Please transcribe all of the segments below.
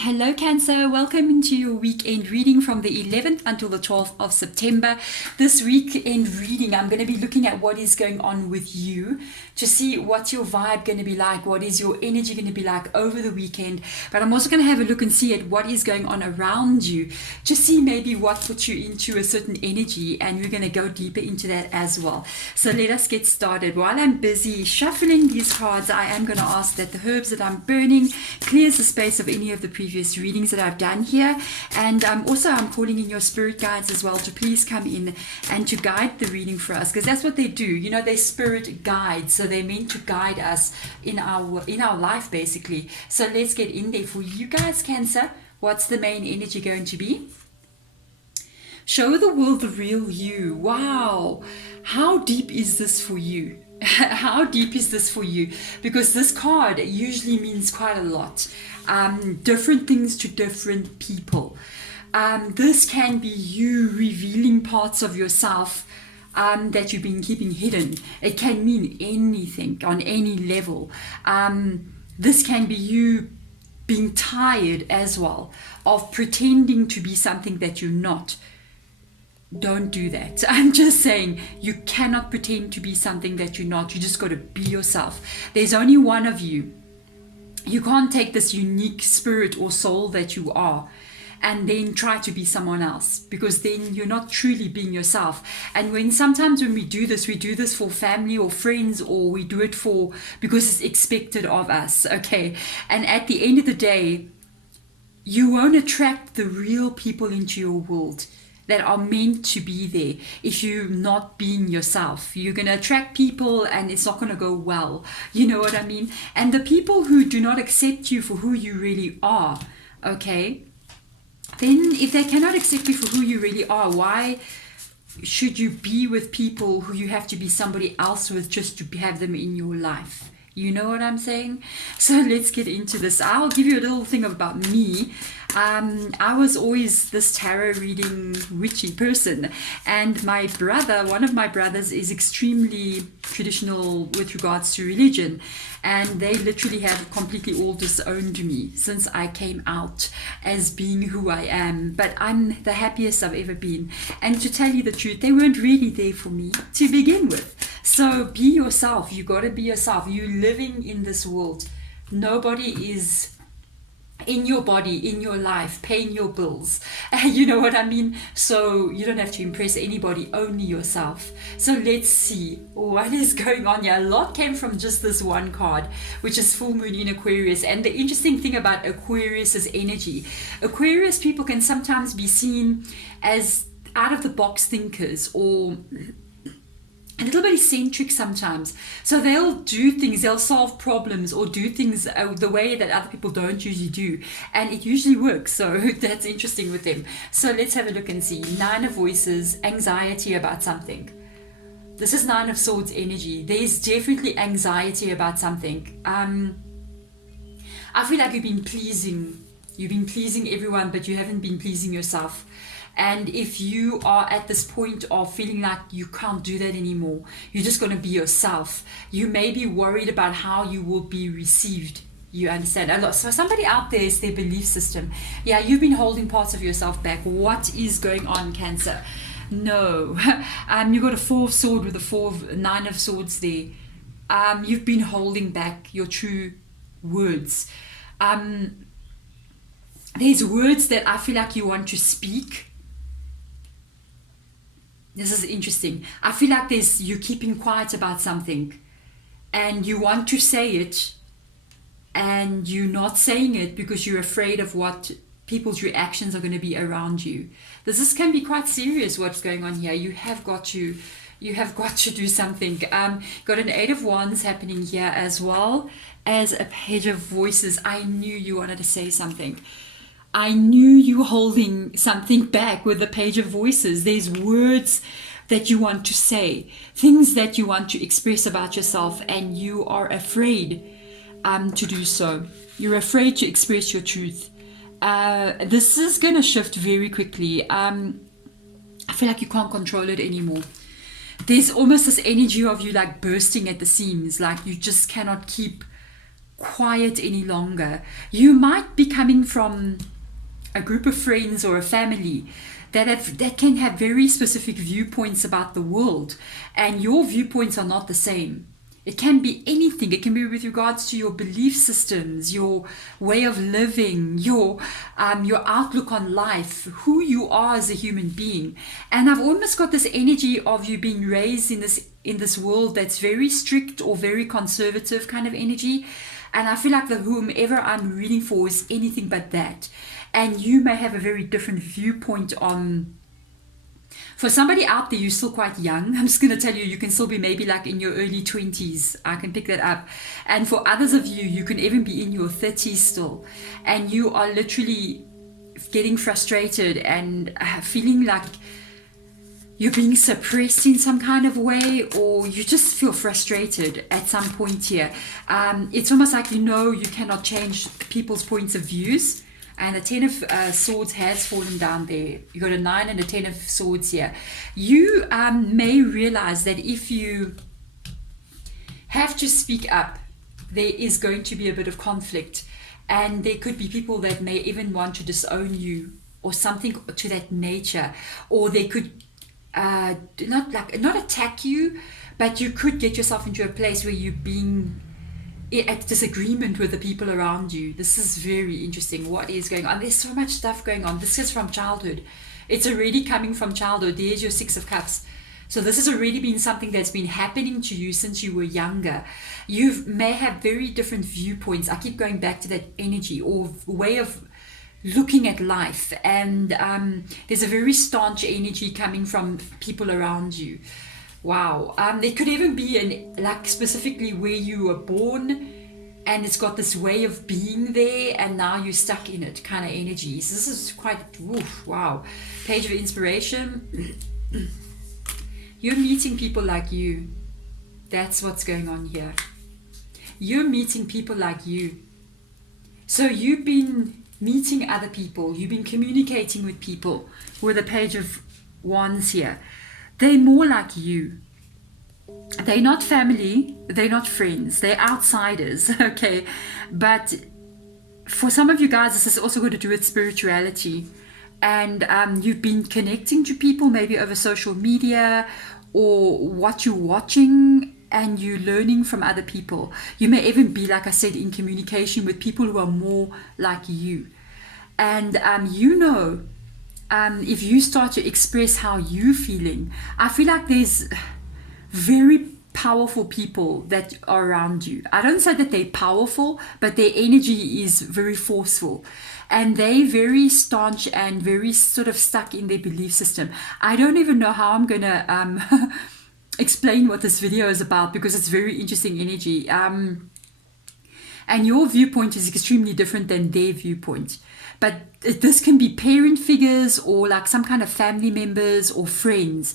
Hello Cancer, welcome into your weekend reading from the 11th until the 12th of September. This weekend reading, I'm going to be looking at what is going on with you to see what's your vibe going to be like, what is your energy going to be like over the weekend. But I'm also going to have a look and see at what is going on around you to see maybe what puts you into a certain energy, and we're going to go deeper into that as well. So let us get started. While I'm busy shuffling these cards, I am going to ask that the herbs that I'm burning clears the space of any of the previous readings that I've done here, and also I'm calling in your spirit guides as well to please come in and to guide the reading for us, because that's what they do. You know, they're spirit guides, so they're meant to guide us in our life basically. So let's get in there for you guys, Cancer. What's the main energy going to be? Show the world the real you. Wow, how deep is this for you? How deep is this for you? Because this card usually means quite a lot. Different things to different people. This can be you revealing parts of yourself that you've been keeping hidden. It can mean anything on any level. This can be you being tired as well of pretending to be something that you're not. Don't do that. I'm just saying, you cannot pretend to be something that you're not. You just got to be yourself. There's only one of you. You can't take this unique spirit or soul that you are and then try to be someone else, because then you're not truly being yourself. And sometimes when we do this for family or friends, or we do it because it's expected of us, okay? And at the end of the day, you won't attract the real people into your world that are meant to be there if you're not being yourself. You're going to attract people and it's not going to go well. You know what I mean? And the people who do not accept you for who you really are, okay, then if they cannot accept you for who you really are, why should you be with people who you have to be somebody else with just to have them in your life? You know what I'm saying? So let's get into this. I'll give you a little thing about me. I was always this tarot reading witchy person, and one of my brothers is extremely traditional with regards to religion, and they literally have completely all disowned me since I came out as being who I am. But I'm the happiest I've ever been, and to tell you the truth, they weren't really there for me to begin with. So be yourself. You got to be yourself. You're living in this world. Nobody is in your body, in your life, paying your bills. You know what I mean? So you don't have to impress anybody, only yourself. So let's see what is going on here. A lot came from just this one card, which is full moon in Aquarius. And the interesting thing about Aquarius's energy, Aquarius people can sometimes be seen as out of the box thinkers, or a little bit eccentric sometimes. So they'll do things, they'll solve problems or do things the way that other people don't usually do. And it usually works. So that's interesting with them. So let's have a look and see. Nine of Voices, anxiety about something. This is Nine of Swords energy. There's definitely anxiety about something. I feel like you've been pleasing everyone, but you haven't been pleasing yourself. And if you are at this point of feeling like you can't do that anymore, you're just going to be yourself. You may be worried about how you will be received. You understand? A lot. So somebody out there is their belief system. Yeah, you've been holding parts of yourself back. What is going on, Cancer? No. You got a Four of Swords with a Nine of Swords there. You've been holding back your true words. There's words that I feel like you want to speak. This is interesting. I feel like you're keeping quiet about something and you want to say it and you're not saying it because you're afraid of what people's reactions are going to be around you. Can be quite serious what's going on here. You have got to do something. Got an Eight of Wands happening here as well as a Page of Voices. I knew you wanted to say something. I knew you were holding something back with the Page of Voices. There's words that you want to say, things that you want to express about yourself, and you are afraid to do so. You're afraid to express your truth. This is going to shift very quickly. I feel like you can't control it anymore. There's almost this energy of you like bursting at the seams, like you just cannot keep quiet any longer. You might be coming from a group of friends or a family that can have very specific viewpoints about the world, and your viewpoints are not the same. It can be anything. It can be with regards to your belief systems, your way of living, your outlook on life, who you are as a human being. And I've almost got this energy of you being raised in this world that's very strict or very conservative kind of energy. And I feel like that whomever I'm reading for is anything but that. And you may have a very different viewpoint on. For somebody out there, you're still quite young. I'm just going to tell you, you can still be maybe like in your early 20s. I can pick that up. And for others of you, you can even be in your 30s still. And you are literally getting frustrated and feeling like you're being suppressed in some kind of way, or you just feel frustrated at some point here. It's almost like you cannot change people's points of views. And the 10 of swords has fallen down there. You got a 9 and a 10 of swords here. You may realize that if you have to speak up, there is going to be a bit of conflict. And there could be people that may even want to disown you or something to that nature. Or they could not attack you, but you could get yourself into a place where you're being at disagreement with the people around you. This is very interesting. What is going on? There's so much stuff going on. This is from childhood. It's already coming from childhood. There's your 6 of Cups. So this has already been something that's been happening to you since you were younger. You may have very different viewpoints. I keep going back to that energy or way of looking at life. And there's a very staunch energy coming from people around you. Wow. It could even be specifically where you were born, and it's got this way of being there, and now you're stuck in it kind of energies. This is quite, wow. Page of Inspiration. You're meeting people like you. That's what's going on here. You're meeting people like you. So you've been meeting other people. You've been communicating with people. With a Page of Wands here. They're more like you. They're not family. They're not friends. They're outsiders, okay? But for some of you guys, this is also got to do with spirituality. And you've been connecting to people maybe over social media or what you're watching, and you're learning from other people. You may even be, like I said, in communication with people who are more like you. And if you start to express how you're feeling, I feel like there's very powerful people that are around you. I don't say that they're powerful, but their energy is very forceful. And they're very staunch and very sort of stuck in their belief system. I don't even know how I'm going to explain what this video is about, because it's very interesting energy. And your viewpoint is extremely different than their viewpoint. But this can be parent figures or like some kind of family members or friends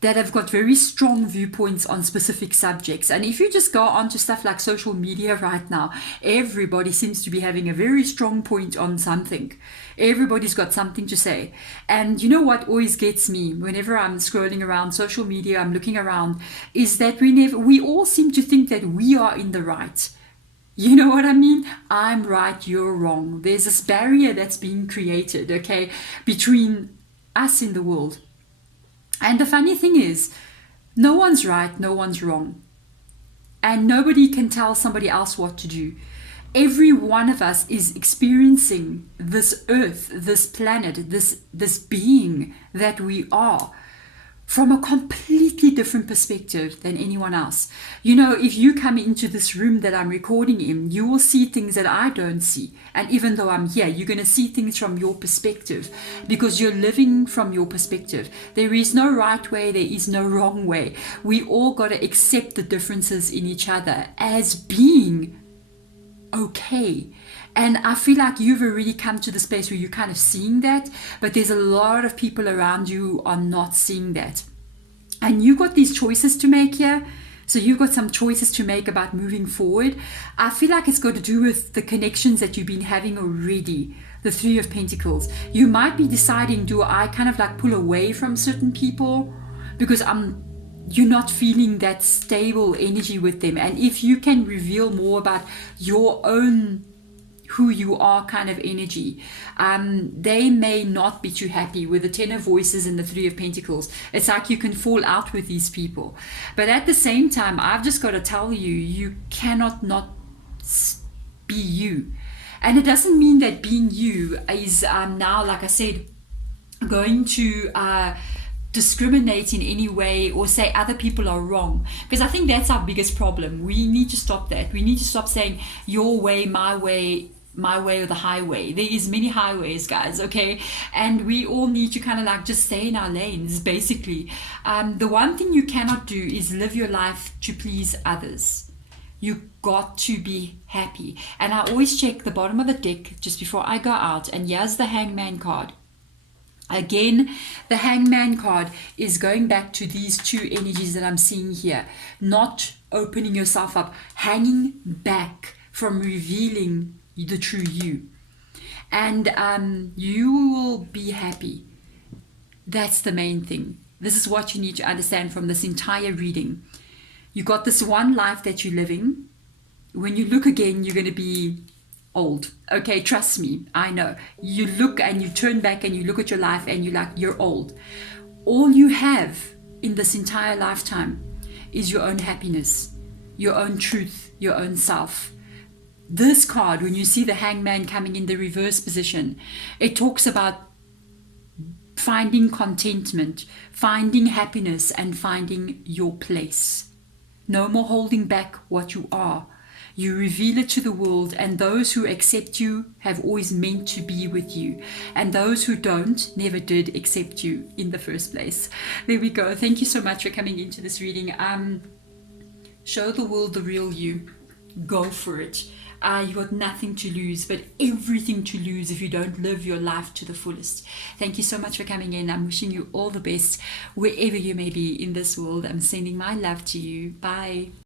that have got very strong viewpoints on specific subjects. And if you just go onto stuff like social media right now, everybody seems to be having a very strong point on something. Everybody's got something to say. And you know what always gets me whenever I'm scrolling around social media, I'm looking around, is that we all seem to think that we are in the right. You know what I mean? I'm right, you're wrong. There's this barrier that's being created, okay, between us in the world. And the funny thing is, no one's right, no one's wrong. And nobody can tell somebody else what to do. Every one of us is experiencing this earth, this planet, this being that we are, from a completely different perspective than anyone else. You know, if you come into this room that I'm recording in, you will see things that I don't see. And even though I'm here, you're going to see things from your perspective, because you're living from your perspective. There is no right way, there is no wrong way. We all got to accept the differences in each other as being okay. And I feel like you've already come to the space where you're kind of seeing that, but there's a lot of people around you who are not seeing that. And you've got these choices to make here. So you've got some choices to make about moving forward. I feel like it's got to do with the connections that you've been having already. The 3 of Pentacles. You might be deciding, do I kind of like pull away from certain people? Because I'm you're not feeling that stable energy with them. And if you can reveal more about your own who you are kind of energy, they may not be too happy with the Ten of Voices and the Three of Pentacles. It's like you can fall out with these people, but at the same time, I've just got to tell you, you cannot not be you. And it doesn't mean that being you is now, like I said, going to discriminate in any way or say other people are wrong, because I think that's our biggest problem. We need to stop that. We need to stop saying your way, my way or the highway. There is many highways, guys, okay? And we all need to kind of like just stay in our lanes, basically. The one thing you cannot do is live your life to please others. You got to be happy. And I always check the bottom of the deck just before I go out, and here's the Hangman card. Again, the Hangman card is going back to these two energies that I'm seeing here. Not opening yourself up, hanging back from revealing the true you. And you will be happy. That's the main thing. This is what you need to understand from this entire reading. You got this one life that you're living. When you look again, you're going to be old. Okay, trust me, I know. You look and you turn back and you look at your life and you're like, you're old. All you have in this entire lifetime is your own happiness, your own truth, your own self. This card, when you see the Hangman coming in the reverse position, it talks about finding contentment, finding happiness, and finding your place. No more holding back what you are. You reveal it to the world, and those who accept you have always meant to be with you, and those who don't never did accept you in the first place. There we go. Thank you so much for coming into this reading. Show the world the real you. Go for it. You got nothing to lose, but everything to lose if you don't live your life to the fullest. Thank you so much for coming in. I'm wishing you all the best wherever you may be in this world. I'm sending my love to you. Bye.